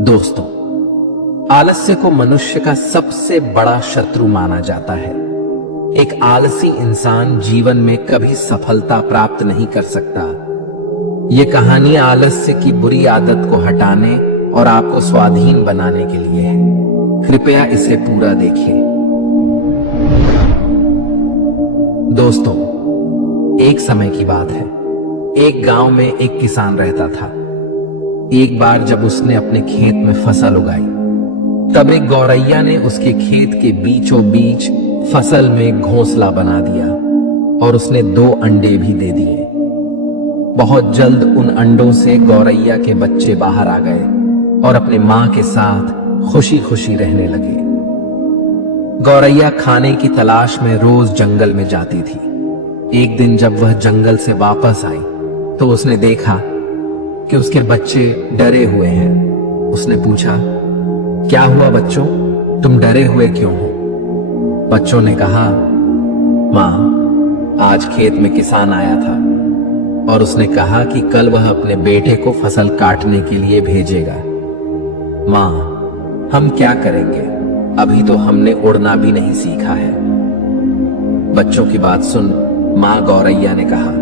दोस्तों, आलस्य को मनुष्य का सबसे बड़ा शत्रु माना जाता है। एक आलसी इंसान जीवन में कभी सफलता प्राप्त नहीं कर सकता। यह कहानी आलस्य की बुरी आदत को हटाने और आपको स्वाधीन बनाने के लिए है। कृपया इसे पूरा देखिए। दोस्तों, एक समय की बात है। एक गांव में एक किसान रहता था। एक बार जब उसने अपने खेत में फसल उगाई, तब एक गौरैया ने उसके खेत के बीचों बीच फसल में घोंसला बना दिया और उसने 2 अंडे भी दे दिए। बहुत जल्द उन अंडों से गौरैया के बच्चे बाहर आ गए और अपने मां के साथ खुशी खुशी रहने लगे। गौरैया खाने की तलाश में रोज जंगल में जाती थी। एक दिन जब वह जंगल से वापस आई तो उसने देखा कि उसके बच्चे डरे हुए हैं। उसने पूछा, क्या हुआ बच्चों, तुम डरे हुए क्यों हो? बच्चों ने कहा, मां, आज खेत में किसान आया था और उसने कहा कि कल वह अपने बेटे को फसल काटने के लिए भेजेगा। मां, हम क्या करेंगे? अभी तो हमने उड़ना भी नहीं सीखा है। बच्चों की बात सुन मां गौरैया ने कहा,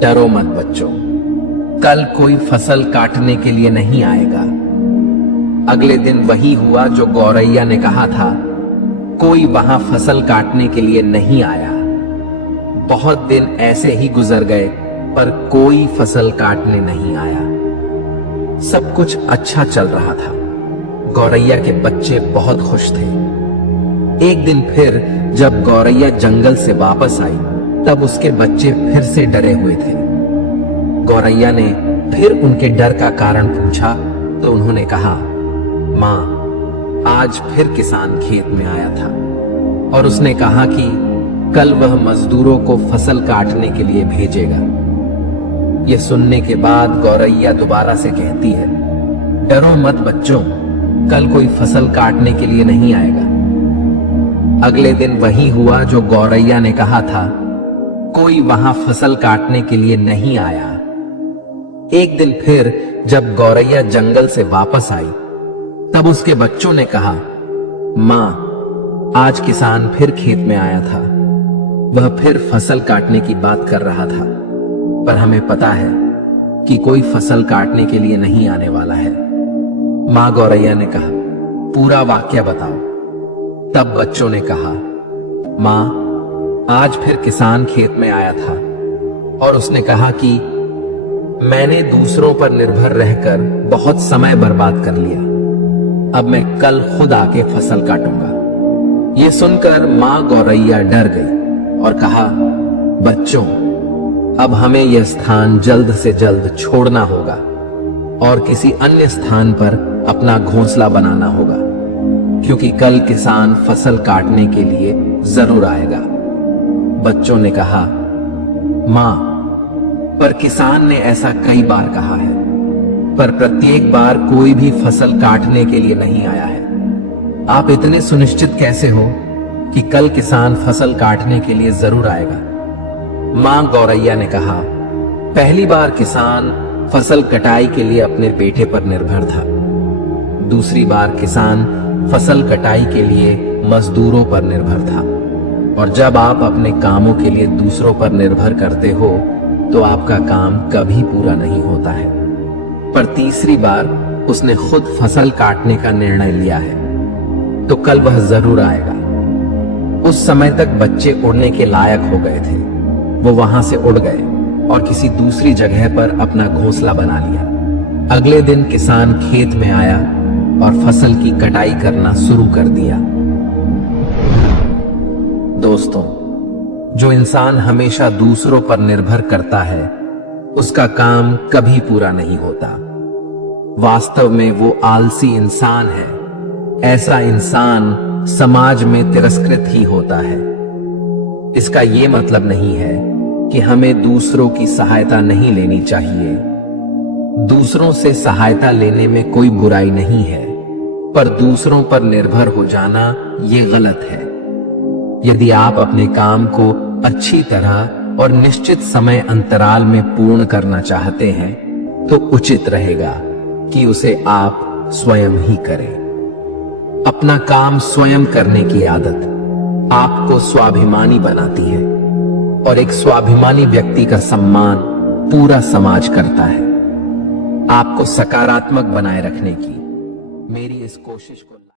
डरो मत बच्चों, कल कोई फसल काटने के लिए नहीं आएगा। अगले दिन वही हुआ जो गौरैया ने कहा था। कोई वहां फसल काटने के लिए नहीं आया। बहुत दिन ऐसे ही गुजर गए पर कोई फसल काटने नहीं आया। सब कुछ अच्छा चल रहा था। गौरैया के बच्चे बहुत खुश थे। एक दिन फिर जब गौरैया जंगल से वापस आई तब उसके बच्चे फिर से डरे हुए थे। गौरैया ने फिर उनके डर का कारण पूछा तो उन्होंने कहा, मां, आज फिर किसान खेत में आया था और उसने कहा कि कल वह मजदूरों को फसल काटने के लिए भेजेगा। यह सुनने के बाद गौरैया दोबारा से कहती है, डरो मत बच्चों, कल कोई फसल काटने के लिए नहीं आएगा। अगले दिन वही हुआ जो गौरैया ने कहा था। कोई वहां फसल काटने के लिए नहीं आया। एक दिन फिर जब गौरैया जंगल से वापस आई तब उसके बच्चों ने कहा, मां, आज किसान फिर खेत में आया था। वह फिर फसल काटने की बात कर रहा था, पर हमें पता है कि कोई फसल काटने के लिए नहीं आने वाला है। मां गौरैया ने कहा, पूरा वाक्य बताओ। तब बच्चों ने कहा, मां, आज फिर किसान खेत में आया था और उसने कहा कि मैंने दूसरों पर निर्भर रहकर बहुत समय बर्बाद कर लिया। अब मैं कल खुद आके फसल काटूंगा। यह सुनकर मां गौरैया डर गई और कहा, बच्चों, अब हमें यह स्थान जल्द से जल्द छोड़ना होगा और किसी अन्य स्थान पर अपना घोंसला बनाना होगा, क्योंकि कल किसान फसल काटने के लिए जरूर आएगा। बच्चों ने कहा, मां, पर किसान ने ऐसा कई बार कहा है, पर प्रत्येक बार कोई भी फसल काटने के लिए नहीं आया है। आप इतने सुनिश्चित कैसे हो कि कल किसान फसल काटने के लिए जरूर आएगा? मां गौरैया ने कहा, पहली बार किसान फसल कटाई के लिए अपने बेटे पर निर्भर था। दूसरी बार किसान फसल कटाई के लिए मजदूरों पर निर्भर था। और जब आप अपने कामों के लिए दूसरों पर निर्भर करते हो तो आपका काम कभी पूरा नहीं होता है। पर तीसरी बार उसने खुद फसल काटने का निर्णय लिया है तो कल वह जरूर आएगा। उस समय तक बच्चे उड़ने के लायक हो गए थे। वो वहां से उड़ गए और किसी दूसरी जगह पर अपना घोंसला बना लिया। अगले दिन किसान खेत में आया और फसल की कटाई करना शुरू कर दिया। दोस्तों, जो इंसान हमेशा दूसरों पर निर्भर करता है उसका काम कभी पूरा नहीं होता। वास्तव में वो आलसी इंसान है। ऐसा इंसान समाज में तिरस्कृत ही होता है। इसका ये मतलब नहीं है कि हमें दूसरों की सहायता नहीं लेनी चाहिए। दूसरों से सहायता लेने में कोई बुराई नहीं है, पर दूसरों पर निर्भर हो जाना ये गलत है। यदि आप अपने काम को अच्छी तरह और निश्चित समय अंतराल में पूर्ण करना चाहते हैं तो उचित रहेगा कि उसे आप स्वयं ही करें। अपना काम स्वयं करने की आदत आपको स्वाभिमानी बनाती है और एक स्वाभिमानी व्यक्ति का सम्मान पूरा समाज करता है। आपको सकारात्मक बनाए रखने की मेरी इस कोशिश को